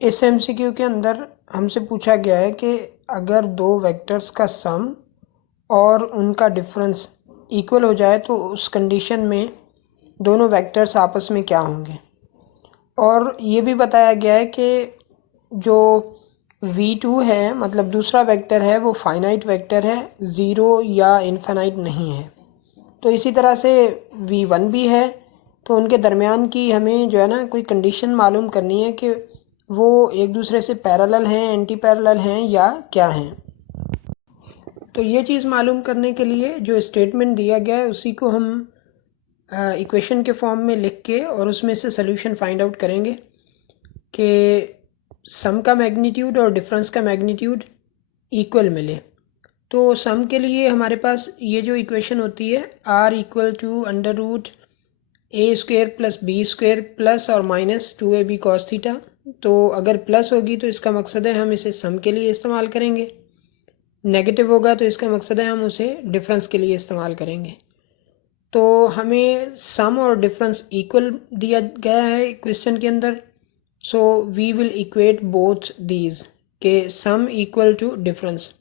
इस एमसीक्यू के अंदर हमसे पूछा गया है कि अगर दो वेक्टर्स का सम और उनका डिफरेंस इक्वल हो जाए तो उस कंडीशन में दोनों वेक्टर्स आपस में क्या होंगे। और ये भी बताया गया है कि जो v2 है मतलब दूसरा वेक्टर है वो फाइनाइट वेक्टर है, ज़ीरो या इनफाइनाइट नहीं है। तो इसी तरह से v1 भी है, तो उनके दरमियान की हमें जो है ना कोई कंडीशन मालूम करनी है कि वो एक दूसरे से पैरेलल हैं, एंटी पैरेलल हैं या क्या हैं। तो ये चीज़ मालूम करने के लिए जो स्टेटमेंट दिया गया है उसी को हम इक्वेशन के फॉर्म में लिख के और उसमें से सॉल्यूशन फाइंड आउट करेंगे कि सम का मैग्नीट्यूड और डिफरेंस का मैग्नीट्यूड इक्वल मिले। तो सम के लिए हमारे पास ये जो इक्वेशन होती है r equal to under root A square plus B square plus और माइनस 2ab cos थीटा। तो अगर प्लस होगी तो इसका मकसद है हम इसे सम के लिए इस्तेमाल करेंगे, नेगेटिव होगा तो इसका मकसद है हम उसे डिफरेंस के लिए इस्तेमाल करेंगे। तो हमें सम और डिफरेंस इक्वल दिया गया है क्वेश्चन के अंदर। So we will equate both these के सम इक्वल टू डिफरेंस।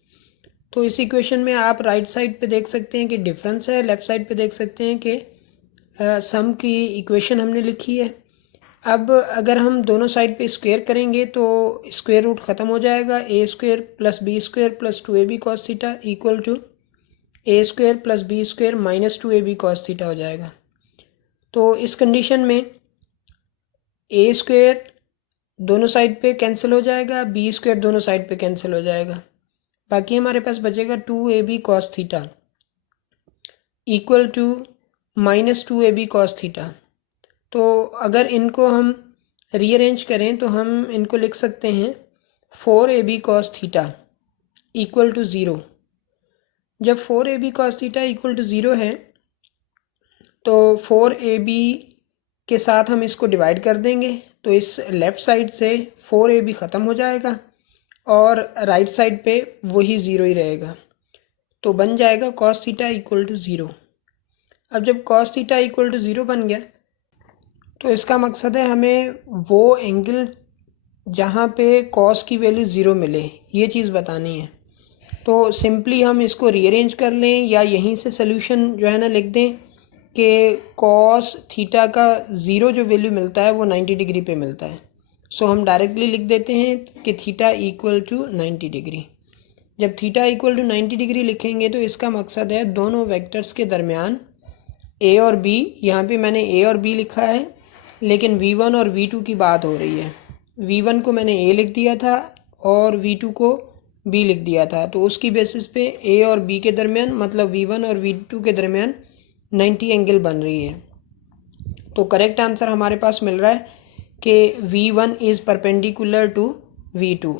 तो इस इक्वेशन में आप राइट साइड पे देख सकते हैं कि डिफरेंस है, लेफ़्ट साइड पे देख सकते हैं कि सम की इक्वेशन हमने लिखी है। अब अगर हम दोनों साइड पे स्क्वायर करेंगे तो स्क्वायर रूट ख़त्म हो जाएगा, A square plus B square plus 2ab cos theta equal to A square plus B square minus 2ab cos theta हो जाएगा। तो इस कंडीशन में ए स्क्वायर दोनों साइड पे कैंसिल हो जाएगा, बी स्क्वायर दोनों साइड पे कैंसिल हो जाएगा, बाकी हमारे पास बचेगा 2ab cos theta equal to minus 2ab cos theta. तो अगर इनको हम रीअरेंज करें तो हम इनको लिख सकते हैं 4ab cos theta equal to zero. जब 4ab cos theta equal to zero है तो 4ab के साथ हम इसको डिवाइड कर देंगे, तो इस लेफ़्ट साइड से 4ab ख़त्म हो जाएगा और राइट साइड पे वही ज़ीरो ही रहेगा, तो बन जाएगा cos theta equal to zero. अब जब cos theta equal to zero बन गया तो इसका मकसद है हमें वो एंगल जहाँ पे cos की वैल्यू ज़ीरो मिले ये चीज़ बतानी है। तो सिंपली हम इसको रीअरेंज कर लें या यहीं से सॉल्यूशन जो है ना लिख दें कि cos थीटा का ज़ीरो जो वैल्यू मिलता है वो 90 डिग्री पे मिलता है। सो हम डायरेक्टली लिख देते हैं कि थीटा इक्वल टू 90 डिग्री। जब थीटा इक्वल टू 90 डिग्री लिखेंगे तो इसका मकसद है दोनों वेक्टर्स के दरमियान ए और बी, यहाँ पे मैंने ए और बी लिखा है लेकिन v1 और v2 की बात हो रही है। v1 को मैंने a लिख दिया था और v2 को b लिख दिया था, तो उसकी बेसिस पे a और b के दरमियान मतलब v1 और v2 के दरमियान 90 एंगल बन रही है। तो करेक्ट आंसर हमारे पास मिल रहा है कि v1 is perpendicular to v2।